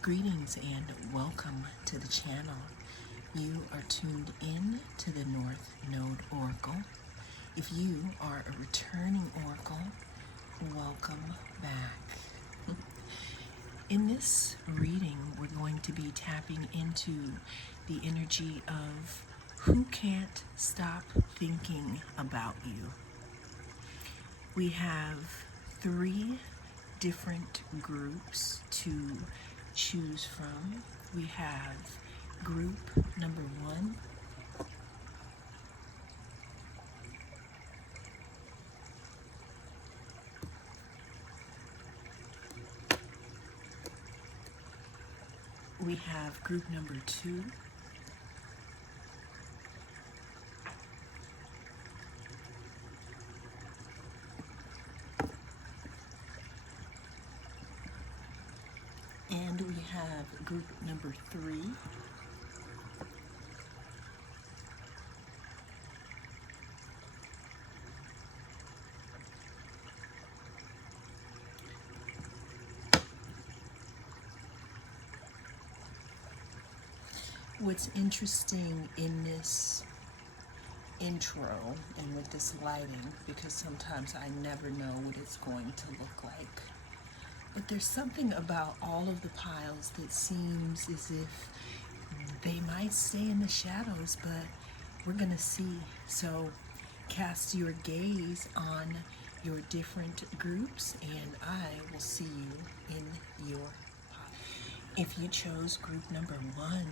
Greetings and welcome to the channel. You are tuned in to the North Node Oracle. If you are a returning oracle, welcome back. In this reading, we're going to be tapping into the energy of who can't stop thinking about you. We have 3 different groups to choose from. We have group number 1, we have group number 2, and we have group number 3. What's interesting in this intro and with this lighting, because sometimes I never know what it's going to look like, but there's something about all of the piles that seems as if they might stay in the shadows, but we're gonna see. So cast your gaze on your different groups and I will see you in your pile. If you chose group number 1,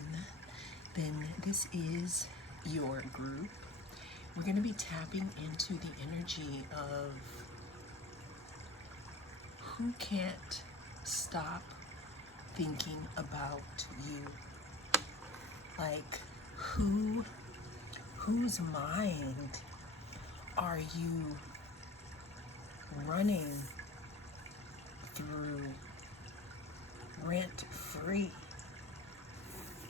then this is your group. We're going to be tapping into the energy of who can't stop thinking about you. Like, whose mind are you running through rent free?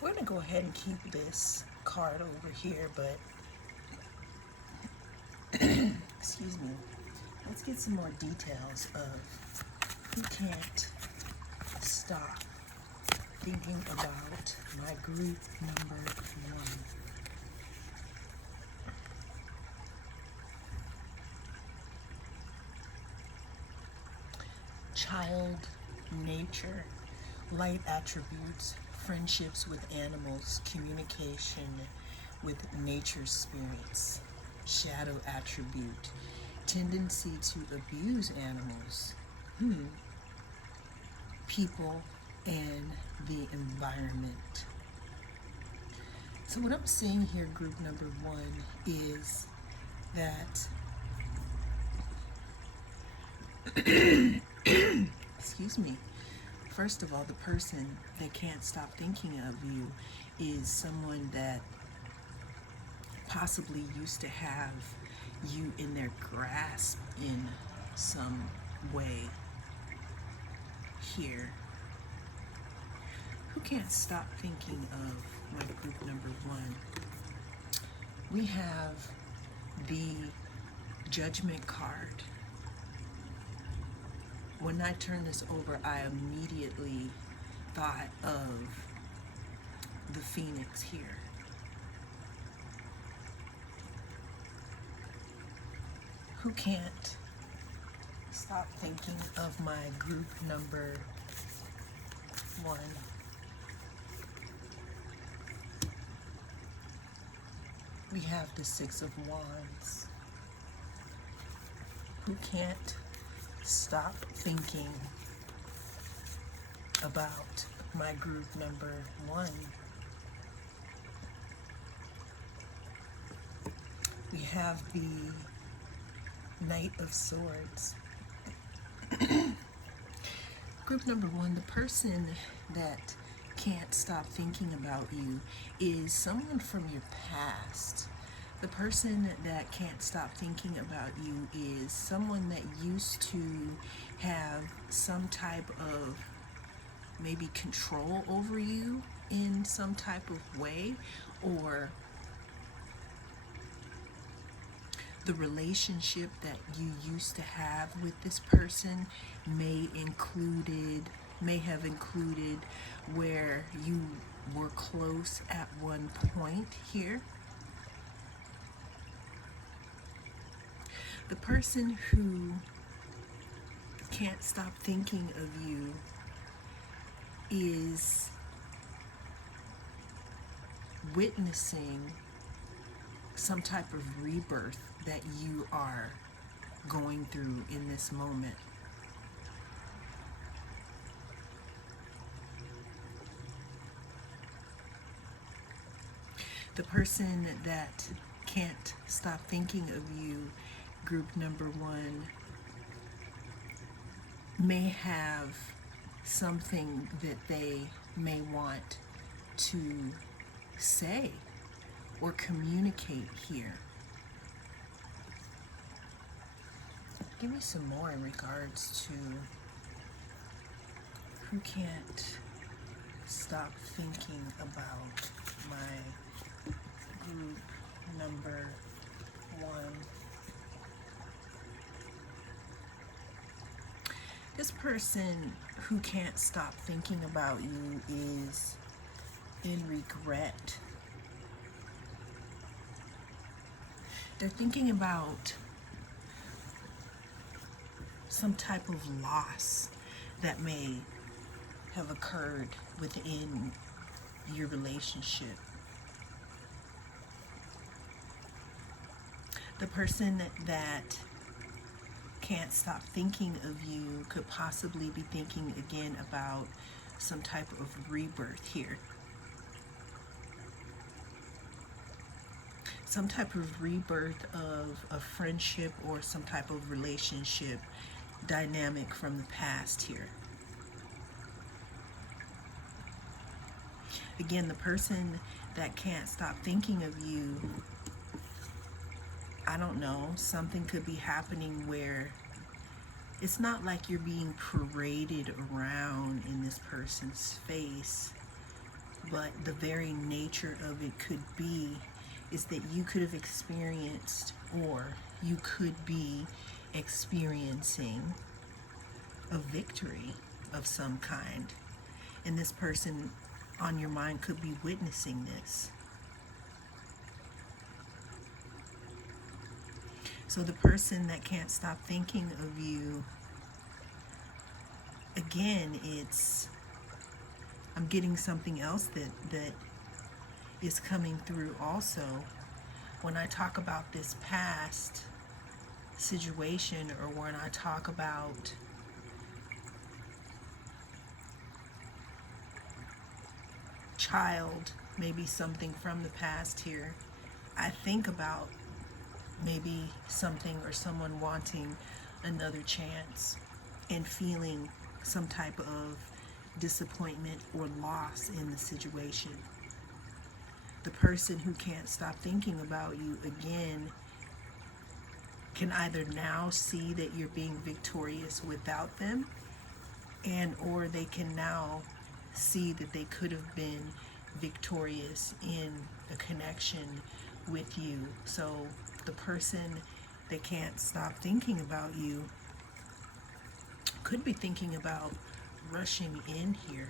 We're going to go ahead and keep this card over here, but excuse me, let's get some more details of who can't stop thinking about my group number 1. Child nature, light attributes, friendships with animals, communication with nature spirits, shadow attribute, tendency to abuse animals, people, and the environment. So what I'm seeing here, group number 1, is that excuse me, first of all, the person that can't stop thinking of you is someone that possibly used to have you in their grasp in some way here. Who can't stop thinking of my group number 1? We have the Judgment card. When I turned this over, I immediately thought of the Phoenix here. Who can't stop thinking of my group number 1? We have the 6 of Wands. Who can't stop thinking about my group number 1? We have the Knight of Swords. Group number 1, the person that can't stop thinking about you is someone from your past. The person that can't stop thinking about you is someone that used to have some type of maybe control over you in some type of way, or the relationship that you used to have with this person may included may have included where you were close at one point here. The person who can't stop thinking of you is witnessing some type of rebirth that you are going through in this moment. The person that can't stop thinking of you, group number one, may have something that they may want to say or communicate here. Give me some more in regards to who can't stop thinking about my group number one. This person who can't stop thinking about you is in regret. They're thinking about some type of loss that may have occurred within your relationship. The person that can't stop thinking of you could possibly be thinking again about some type of rebirth here. Some type of rebirth of a friendship or some type of relationship dynamic from the past here. Again, the person that can't stop thinking of you, I don't know, something could be happening where it's not like you're being paraded around in this person's face, but the very nature of it could be is that you could have experienced, or you could be experiencing a victory of some kind. And this person on your mind could be witnessing this. So the person that can't stop thinking of you, again, I'm getting something else that is coming through also. When I talk about this past situation, or when I talk about child, maybe something from the past here, I think about maybe something or someone wanting another chance and feeling some type of disappointment or loss in the situation. The person who can't stop thinking about you, again, can either now see that you're being victorious without them, and or they can now see that they could have been victorious in a connection with you. So the person that can't stop thinking about you could be thinking about rushing in here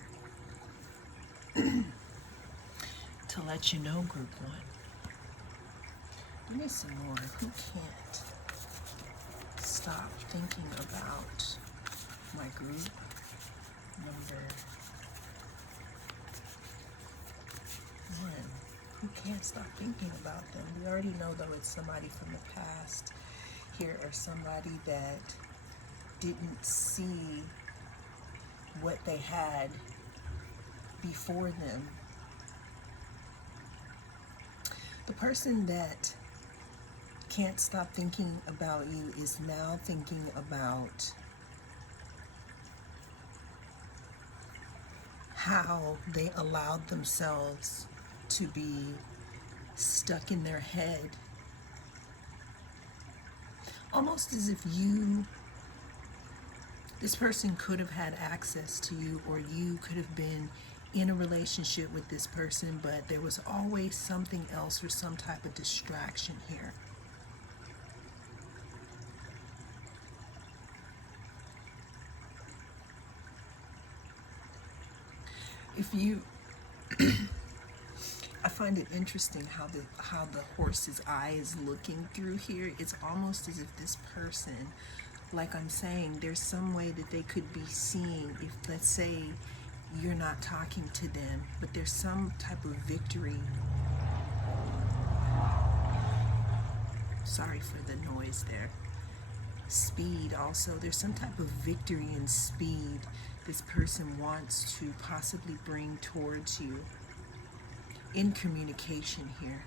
to let you know, group one. Give me some more. Who can't stop thinking about my group number one? Who can't stop thinking about them? We already know, though, it's somebody from the past here, or somebody that didn't see what they had before them. The person that can't stop thinking about you is now thinking about how they allowed themselves to be stuck in their head, almost as if this person could have had access to you, or you could have been in a relationship with this person, but there was always something else or some type of distraction here. If you, I find it interesting how the horse's eye is looking through here. It's almost as if this person, like I'm saying, there's some way that they could be seeing, if let's say you're not talking to them, but there's some type of victory. Sorry for the noise there. Speed also, there's some type of victory and speed this person wants to possibly bring towards you in communication here.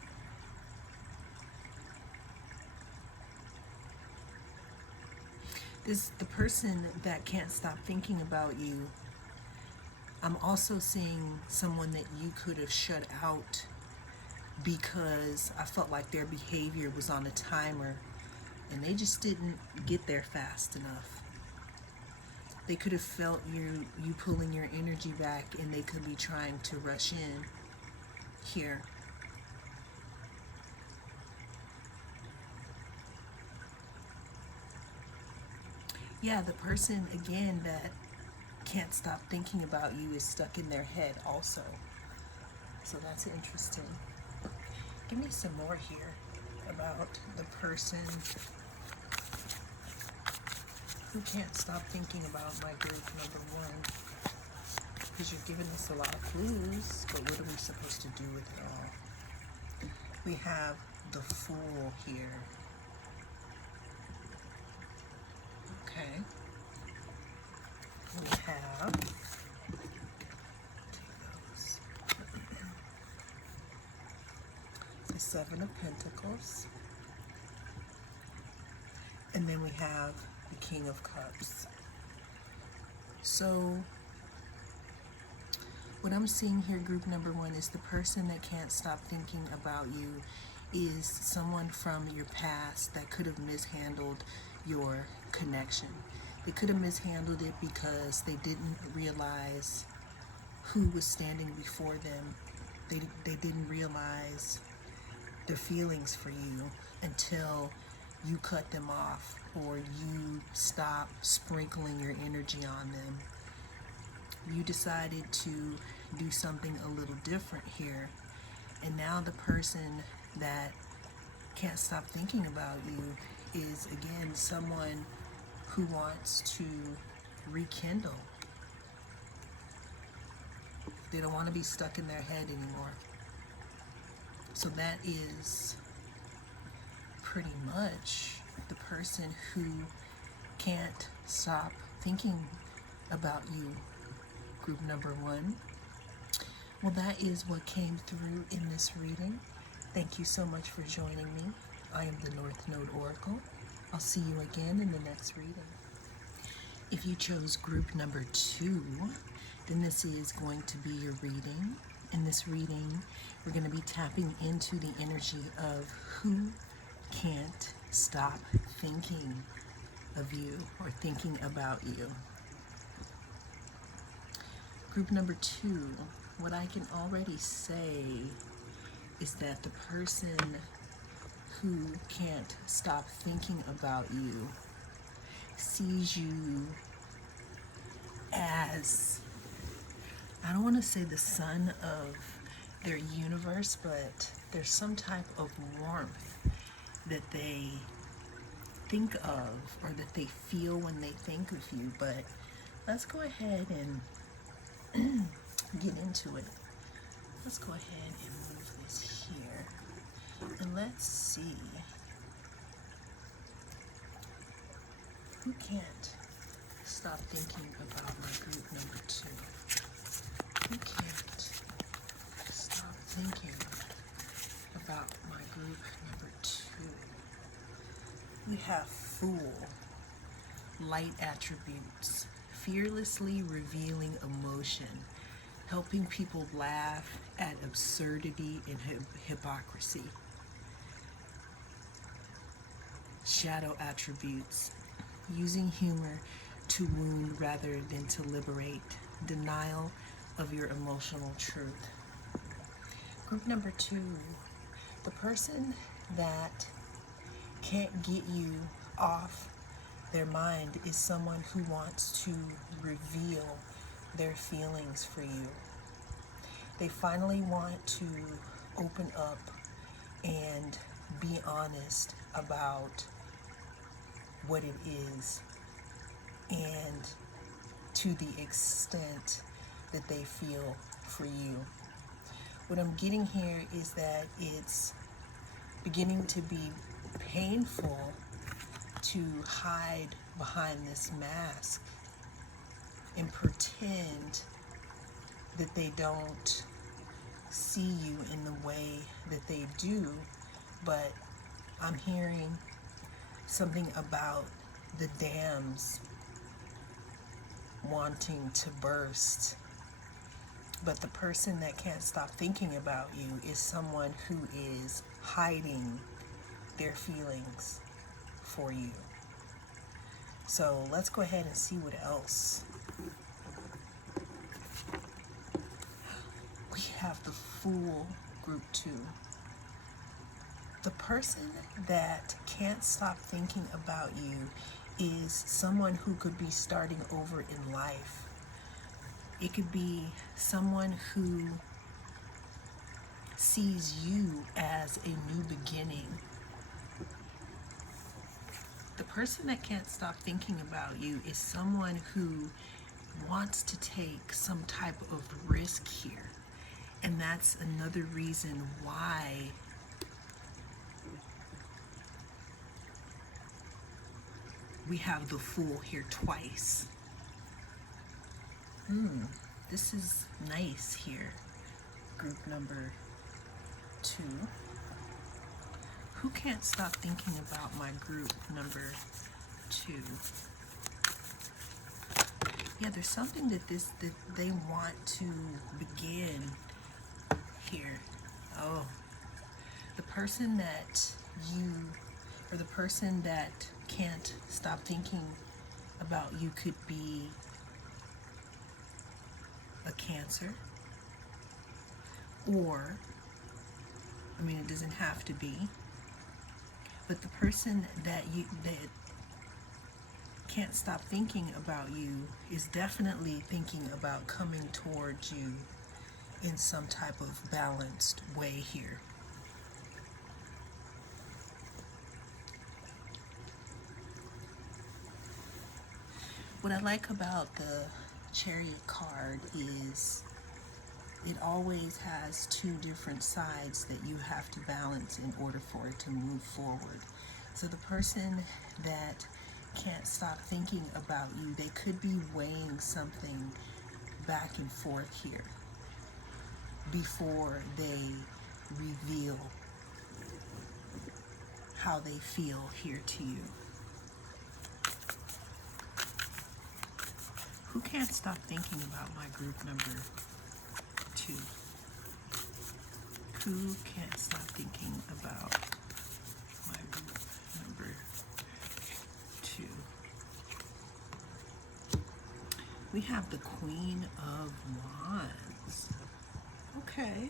The person that can't stop thinking about you, I'm also seeing someone that you could have shut out because I felt like their behavior was on a timer and they just didn't get there fast enough. They could have felt you pulling your energy back, and they could be trying to rush in here. Yeah, the person again that can't stop thinking about you is stuck in their head also. So that's interesting. Give me some more here about the person who can't stop thinking about my group number one. Because you're giving us a lot of clues, but what are we supposed to do with it all? We have the Fool here. Okay. We have the Seven of Pentacles. And then we have the King of Cups. So what I'm seeing here, group number one, is the person that can't stop thinking about you is someone from your past that could have mishandled your connection. They could have mishandled it because they didn't realize who was standing before them. They didn't realize their feelings for you until you cut them off or you stop sprinkling your energy on them. You decided to do something a little different here, and now the person that can't stop thinking about you is again someone who wants to rekindle. They don't want to be stuck in their head anymore. So that is pretty much the person who can't stop thinking about you, group number one. Well, that is what came through in this reading. Thank you so much for joining me. I am the North Node Oracle. I'll see you again in the next reading. If you chose group number two, then this is going to be your reading. In this reading, we're going to be tapping into the energy of who can't stop thinking of you or thinking about you. Group number two, what I can already say is that the person who can't stop thinking about you sees you as, I don't want to say the sun of their universe, but there's some type of warmth that they think of or that they feel when they think of you. But let's go ahead and get into it. Let's go ahead and move this here. And let's see. Who can't stop thinking about my group number two? Who can't stop thinking about my group number two? We have Fool, light attributes, fearlessly revealing emotion, helping people laugh at absurdity and hypocrisy. Shadow attributes, using humor to wound rather than to liberate, denial of your emotional truth. Group number two, the person that can't get you off their mind is someone who wants to reveal their feelings for you. They finally want to open up and be honest about what it is, and to the extent that they feel for you. What I'm getting here is that it's beginning to be painful to hide behind this mask and pretend that they don't see you in the way that they do, but I'm hearing something about the dams wanting to burst. But the person that can't stop thinking about you is someone who is hiding their feelings for you. So let's go ahead and see what else. We have the Fool, group 2. The person that can't stop thinking about you is someone who could be starting over in life. It could be someone who sees you as a new beginning. The person that can't stop thinking about you is someone who wants to take some type of risk here. And that's another reason why we have the Fool here twice. This is nice here. Group number 2. Who can't stop thinking about my group number 2? Yeah, there's something that they want to begin here. Oh, the person that the person that can't stop thinking about you could be a Cancer, or, I mean, it doesn't have to be, but the person that can't stop thinking about you is definitely thinking about coming towards you in some type of balanced way here. What I like about the Chariot card is it always has two different sides that you have to balance in order for it to move forward. So the person that can't stop thinking about you, they could be weighing something back and forth here before they reveal how they feel here to you. Who can't stop thinking about my group number 2? Who can't stop thinking about my group number 2? We have the Queen of Wands. Okay.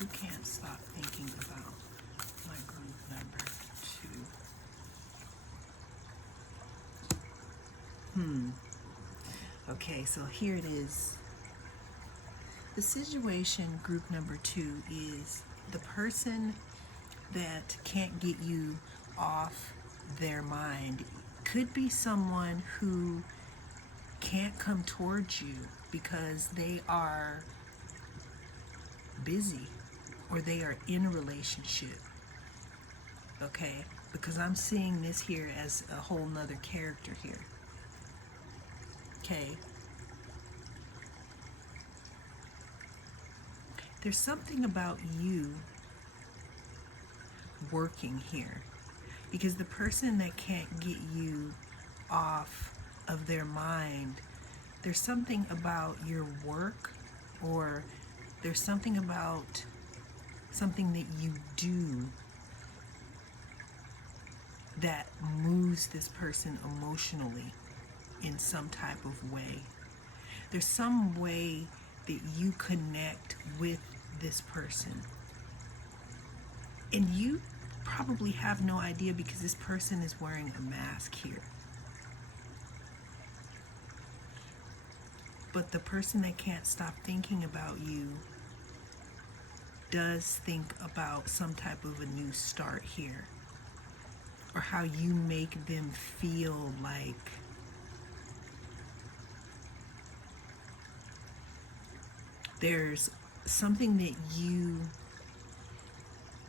Who can't stop thinking about my group number 2? Okay, so here it is. The situation, group number 2, is the person that can't get you off their mind. Could be someone who can't come towards you because they are busy or they are in a relationship. Okay, because I'm seeing this here as a whole nother character here. Okay. There's something about you working here, because the person that can't get you off of their mind, there's something about your work, or there's something about something that you do that moves this person emotionally in some type of way. There's some way that you connect with this person, and you probably have no idea because this person is wearing a mask here. But the person that can't stop thinking about you does think about some type of a new start here, or how you make them feel like there's something that you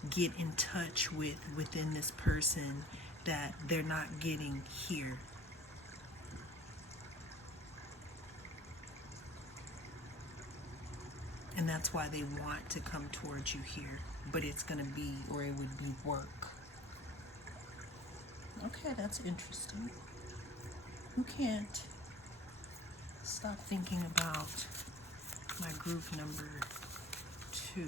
get in touch with within this person that they're not getting here. And that's why they want to come towards you here. But it's going to be, or it would be work. Okay, that's interesting. Who can't stop thinking about my group number 2?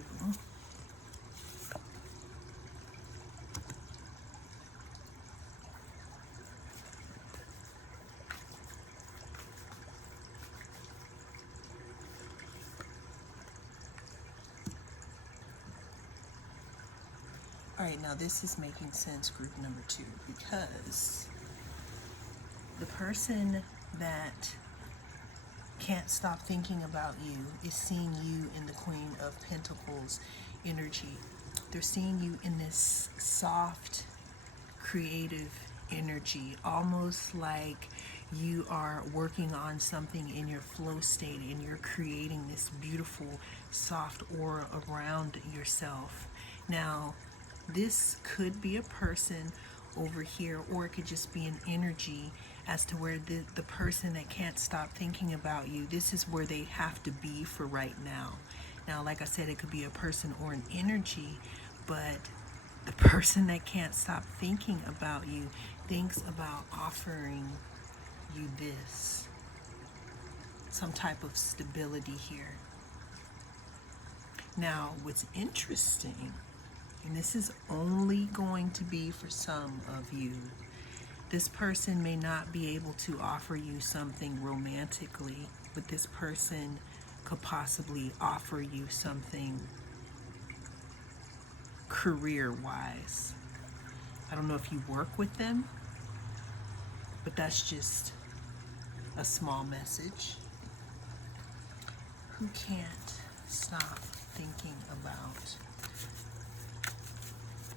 All right, now this is making sense, group number 2, because the person that can't stop thinking about you is seeing you in the Queen of Pentacles energy. They're seeing you in this soft, creative energy, almost like you are working on something in your flow state and you're creating this beautiful, soft aura around yourself. Now, this could be a person over here, or it could just be an energy as to where the person that can't stop thinking about you, this is where they have to be for right now. Now, like I said, it could be a person or an energy, but the person that can't stop thinking about you thinks about offering you this, some type of stability here. Now, what's interesting, and this is only going to be for some of you, this person may not be able to offer you something romantically, but this person could possibly offer you something career-wise. I don't know if you work with them, but that's just a small message. Who can't stop thinking about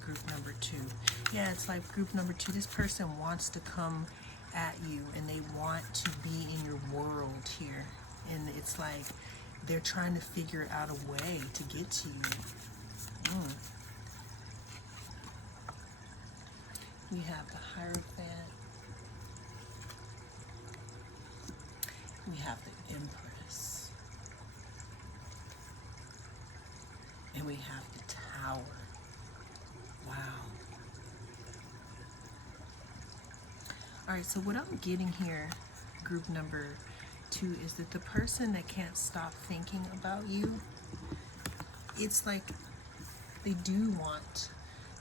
group number 2? Yeah, it's like group number 2. This person wants to come at you and they want to be in your world here. And it's like they're trying to figure out a way to get to you. We have the Hierophant. We have the Empress. And we have the Tower. Wow. All right, so what I'm getting here, group number 2, is that the person that can't stop thinking about you, it's like they do want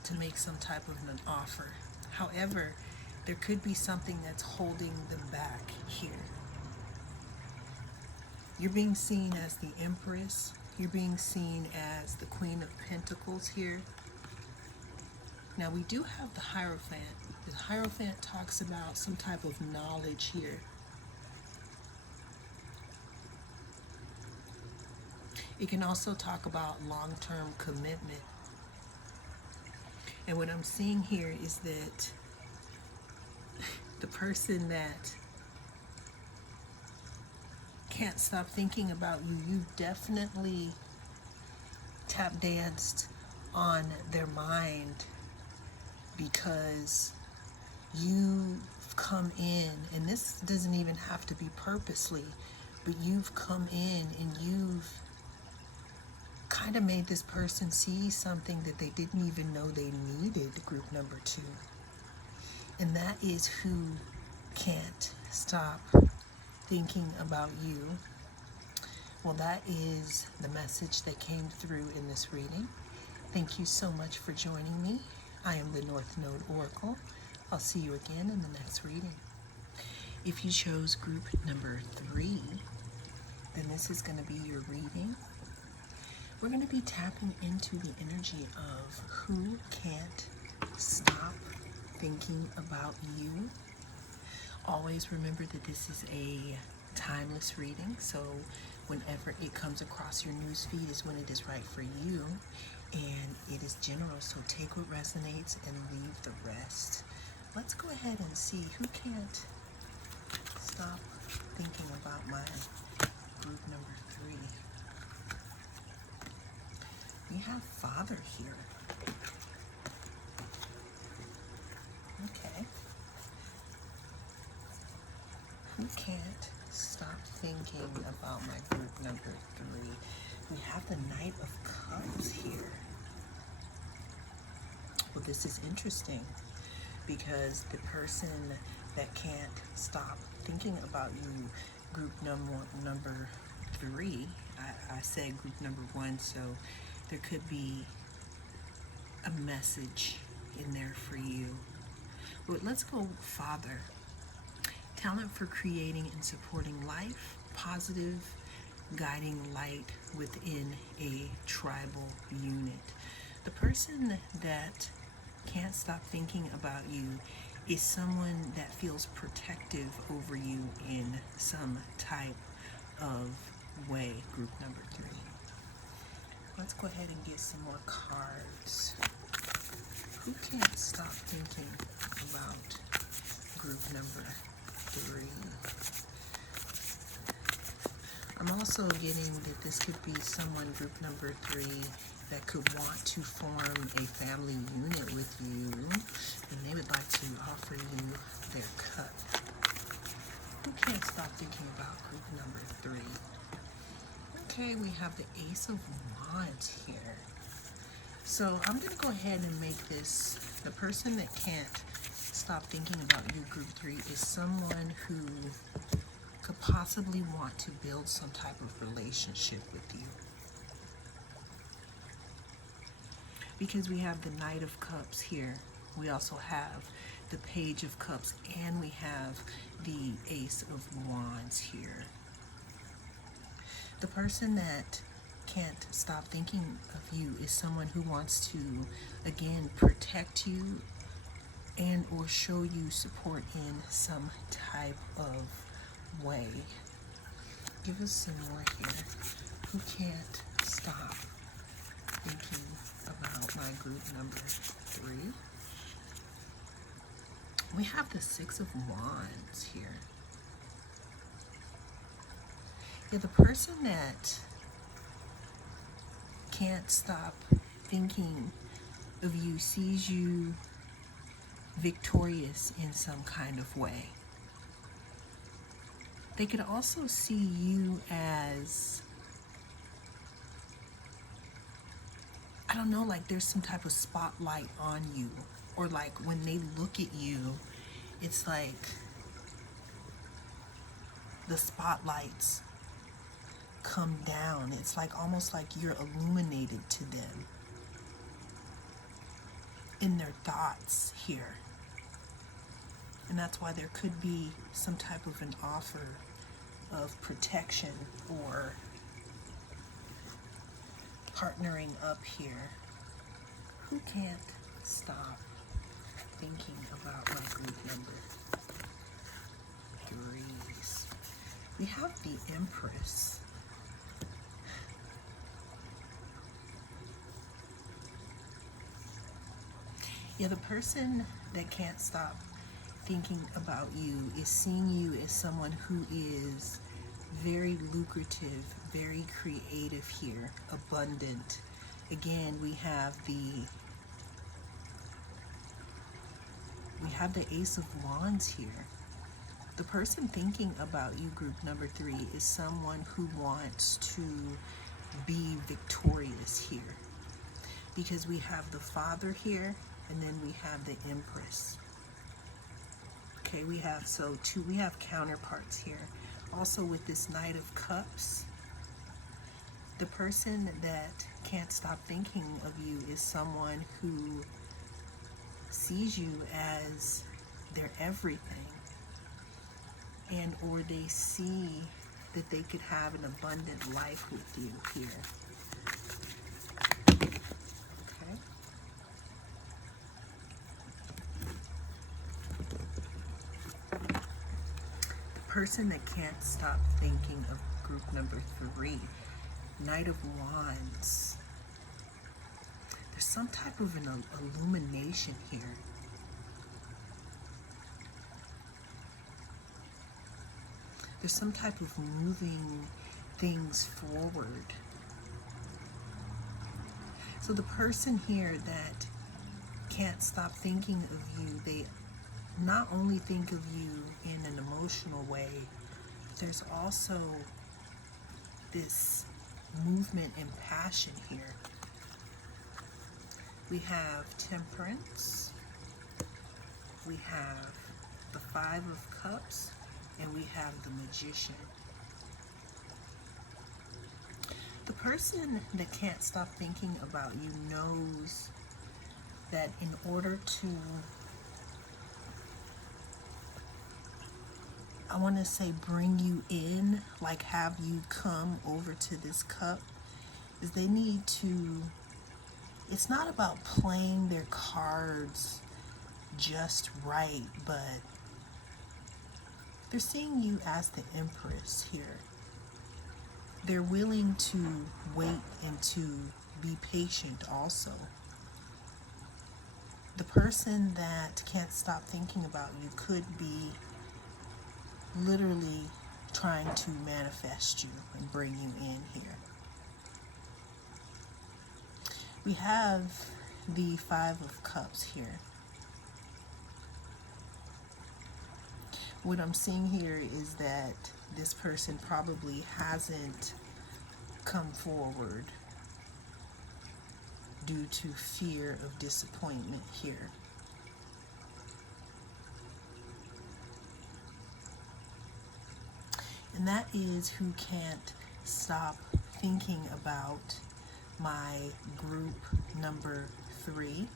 to make some type of an offer. However, there could be something that's holding them back here. You're being seen as the Empress. You're being seen as the Queen of Pentacles here. Now, we do have the Hierophant. The Hierophant talks about some type of knowledge here. It can also talk about long-term commitment. And what I'm seeing here is that the person that can't stop thinking about you, you definitely tap danced on their mind, because you've come in, and this doesn't even have to be purposely, but you've come in and you've kind of made this person see something that they didn't even know they needed, group number 2. And that is who can't stop thinking about you. Well, that is the message that came through in this reading. Thank you so much for joining me. I am the North Node Oracle. I'll see you again in the next reading. If you chose group number 3, then this is going to be your reading. We're going to be tapping into the energy of who can't stop thinking about you. Always remember that this is a timeless reading, so whenever it comes across your news feed is when it is right for you, and it is general, so take what resonates and leave the rest. Let's go ahead and see who can't stop thinking about my group number 3. We have Father here. Okay. Who can't stop thinking about my group number 3? We have the Knight of Cups here. Well, this is interesting because the person that can't stop thinking about you, group number 3, I said group number 1, so there could be a message in there for you. But let's go Father. Talent for creating and supporting life, positive, guiding light within a tribal unit. The person that can't stop thinking about you is someone that feels protective over you in some type of way, group number 3. Let's go ahead and get some more cards. Who can't stop thinking about group number 3? I'm also getting that this could be someone, group number 3, that could want to form a family unit with you, and they would like to offer you their cup. Who can't stop thinking about group number 3? Okay, we have the Ace of Wands here. So I'm going to go ahead and make this, the person that can't stop thinking about you, group 3, is someone who could possibly want to build some type of relationship with you. Because we have the Knight of Cups here. We also have the Page of Cups, and we have the Ace of Wands here. The person that can't stop thinking of you is someone who wants to, again, protect you and or show you support in some type of way. Give us some more here. Who can't stop thinking about my group number 3? We have the Six of Wands here. Yeah, the person that can't stop thinking of you sees you victorious in some kind of way. They could also see you as, I don't know, like there's some type of spotlight on you, or like when they look at you, it's like the spotlights come down. It's like almost like you're illuminated to them in their thoughts here. And that's why there could be some type of an offer of protection or partnering up here. Who can't stop thinking about my group number 3s? We have the Empress. Yeah, the person that can't stop thinking about you is seeing you as someone who is very lucrative, very creative here, abundant. Again, we have the Ace of Wands here. The person thinking about you, group number 3, is someone who wants to be victorious here. Because we have the Father here, and then we have the Empress. Okay, we have counterparts here. Also with this Knight of Cups, the person that can't stop thinking of you is someone who sees you as their everything, and or they see that they could have an abundant life with you here. Okay. person that can't stop thinking of group number 3, Knight of Wands. There's some type of an illumination here. There's some type of moving things forward. So the person here that can't stop thinking of you, they not only think of you in an emotional way, but there's also this movement and passion here. We have Temperance, we have the 5 of Cups, and we have the Magician. The person that can't stop thinking about you knows that in order to, I want to say, bring you in, like have you come over to this cup, is they need to, it's not about playing their cards just right, but they're seeing you as the Empress here. They're willing to wait and to be patient also. The person that can't stop thinking about you could be literally trying to manifest you and bring you in here. We have the 5 of Cups here. What I'm seeing here is that this person probably hasn't come forward due to fear of disappointment here. And that is who can't stop thinking about my group number 3.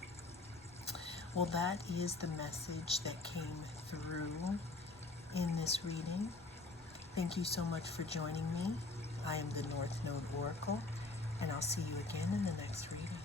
Well, that is the message that came through in this reading. Thank you so much for joining me. I am the North Node Oracle, and I'll see you again in the next reading.